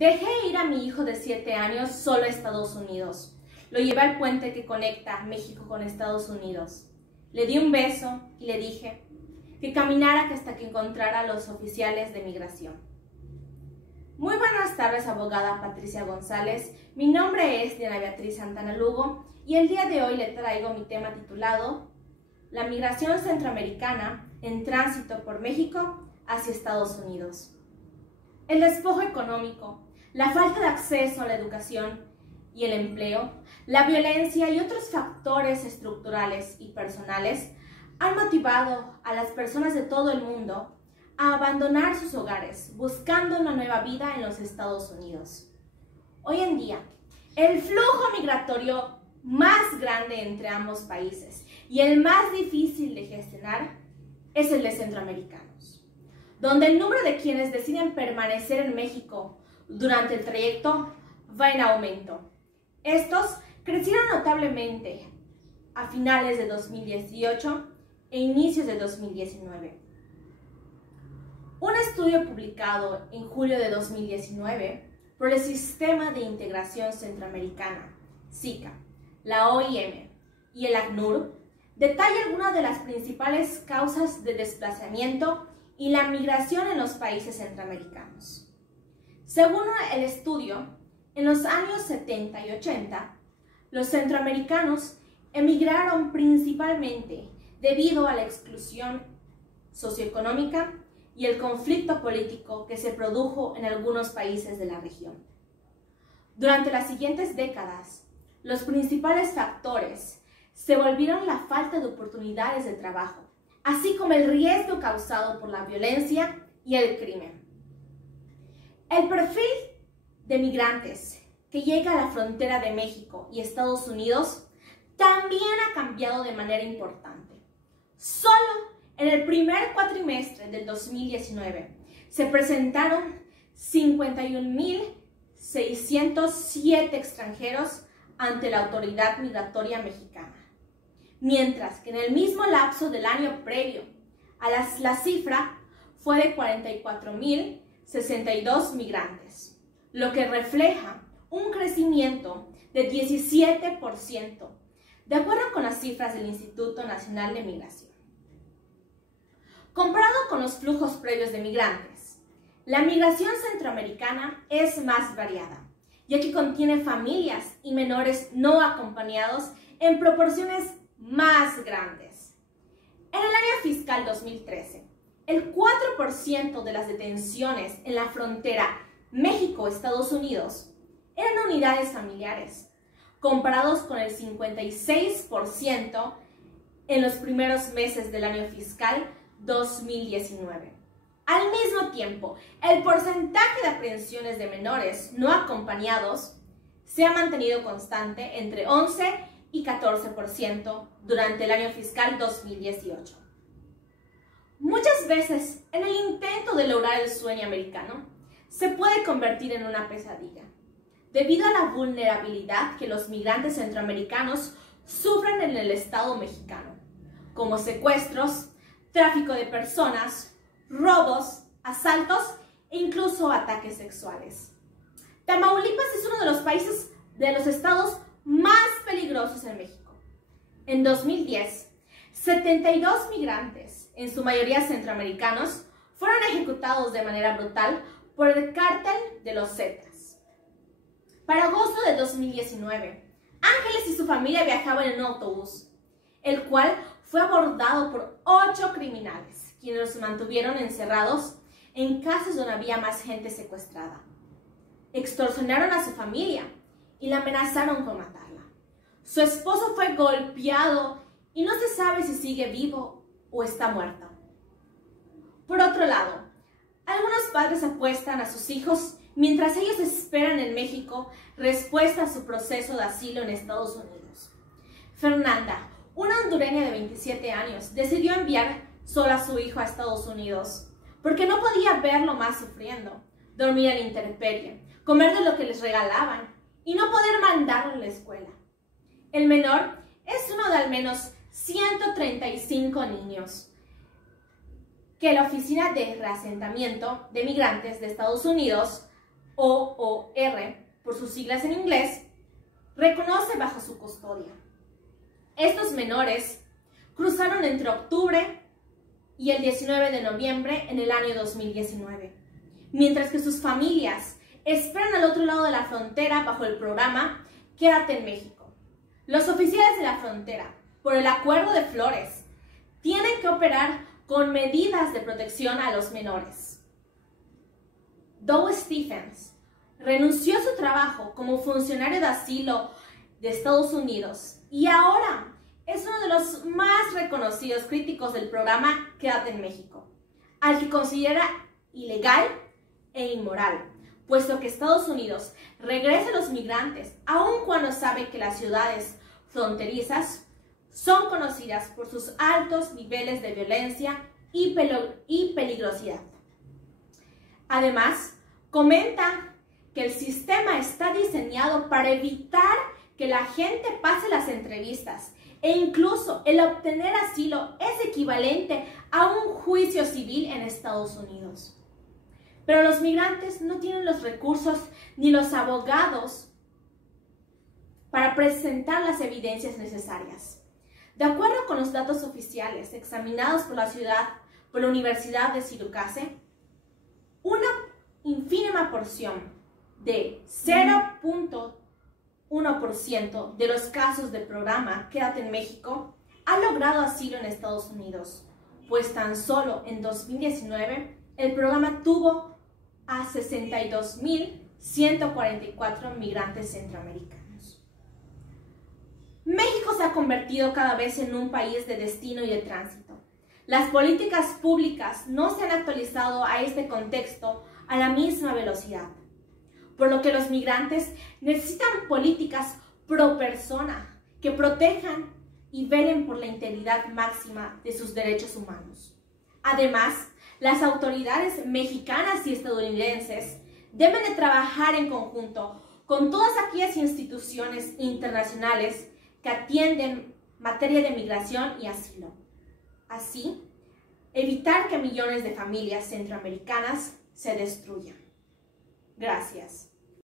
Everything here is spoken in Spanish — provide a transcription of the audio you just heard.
Dejé ir a mi hijo de 7 años solo a Estados Unidos. Lo llevé al puente que conecta México con Estados Unidos. Le di un beso y le dije que caminara hasta que encontrara a los oficiales de migración. Muy buenas tardes, abogada Patricia González. Mi nombre es Diana Beatriz Santana Lugo y el día de hoy le traigo mi tema titulado La migración centroamericana en tránsito por México hacia Estados Unidos. El despojo económico, la falta de acceso a la educación y el empleo, la violencia y otros factores estructurales y personales han motivado a las personas de todo el mundo a abandonar sus hogares, buscando una nueva vida en los Estados Unidos. Hoy en día, el flujo migratorio más grande entre ambos países y el más difícil de gestionar es el de centroamericanos, donde el número de quienes deciden permanecer en México durante el trayecto va en aumento. Estos crecieron notablemente a finales de 2018 e inicios de 2019. Un estudio publicado en julio de 2019 por el Sistema de Integración Centroamericana, SICA, la OIM y el ACNUR, detalla algunas de las principales causas de desplazamiento y la migración en los países centroamericanos. Según el estudio, en los años 70 y 80, los centroamericanos emigraron principalmente debido a la exclusión socioeconómica y el conflicto político que se produjo en algunos países de la región. Durante las siguientes décadas, los principales factores se volvieron la falta de oportunidades de trabajo, así como el riesgo causado por la violencia y el crimen. El perfil de migrantes que llega a la frontera de México y Estados Unidos también ha cambiado de manera importante. Solo en el primer cuatrimestre del 2019 se presentaron 51.607 extranjeros ante la autoridad migratoria mexicana, mientras que en el mismo lapso del año previo la cifra fue de 44.062 migrantes, lo que refleja un crecimiento de 17%, de acuerdo con las cifras del Instituto Nacional de Migración. Comparado con los flujos previos de migrantes, la migración centroamericana es más variada, ya que contiene familias y menores no acompañados en proporciones más grandes. En el año fiscal 2013, el 4% de las detenciones en la frontera México-Estados Unidos eran unidades familiares, comparados con el 56% en los primeros meses del año fiscal 2019. Al mismo tiempo, el porcentaje de aprehensiones de menores no acompañados se ha mantenido constante entre 11 y 14% durante el año fiscal 2018. Muchas veces, en el intento de lograr el sueño americano, se puede convertir en una pesadilla, debido a la vulnerabilidad que los migrantes centroamericanos sufren en el Estado mexicano, como secuestros, tráfico de personas, robos, asaltos e incluso ataques sexuales. Tamaulipas es uno de los estados más peligrosos en México. En 2010, 72 migrantes, en su mayoría centroamericanos, fueron ejecutados de manera brutal por el cártel de los Zetas. Para agosto de 2019, Ángeles y su familia viajaban en un autobús, el cual fue abordado por 8 criminales, quienes los mantuvieron encerrados en casas donde había más gente secuestrada. Extorsionaron a su familia y la amenazaron con matarla. Su esposo fue golpeado y no se sabe si sigue vivo o está muerto. Por otro lado, algunos padres apuestan a sus hijos mientras ellos esperan en México respuesta a su proceso de asilo en Estados Unidos. Fernanda, una hondureña de 27 años, decidió enviar sola a su hijo a Estados Unidos porque no podía verlo más sufriendo, dormir a la intemperie, comer de lo que les regalaban y no poder mandarlo a la escuela. El menor es uno de al menos 135 niños que la Oficina de Reasentamiento de Migrantes de Estados Unidos OOR, por sus siglas en inglés, reconoce bajo su custodia. Estos menores cruzaron entre octubre y el 19 de noviembre en el año 2019, mientras que sus familias esperan al otro lado de la frontera bajo el programa Quédate en México. Los oficiales de la frontera, por el Acuerdo de Flores, tienen que operar con medidas de protección a los menores. Doe Stephens renunció a su trabajo como funcionario de asilo de Estados Unidos y ahora es uno de los más reconocidos críticos del programa Quédate en México, al que considera ilegal e inmoral, puesto que Estados Unidos regresa a los migrantes aun cuando sabe que las ciudades fronterizas son conocidas por sus altos niveles de violencia y peligrosidad. Además, comenta que el sistema está diseñado para evitar que la gente pase las entrevistas e incluso el obtener asilo es equivalente a un juicio civil en Estados Unidos. Pero los migrantes no tienen los recursos ni los abogados para presentar las evidencias necesarias. De acuerdo con los datos oficiales examinados por la Universidad de Syracuse, una ínfima porción de 0.1% de los casos del programa Quédate en México ha logrado asilo en Estados Unidos, pues tan solo en 2019 el programa tuvo a 62.144 migrantes centroamericanos. México se ha convertido cada vez en un país de destino y de tránsito. Las políticas públicas no se han actualizado a este contexto a la misma velocidad, por lo que los migrantes necesitan políticas pro persona que protejan y velen por la integridad máxima de sus derechos humanos. Además, las autoridades mexicanas y estadounidenses deben de trabajar en conjunto con todas aquellas instituciones internacionales que atienden materia de migración y asilo. Así, evitar que millones de familias centroamericanas se destruyan. Gracias.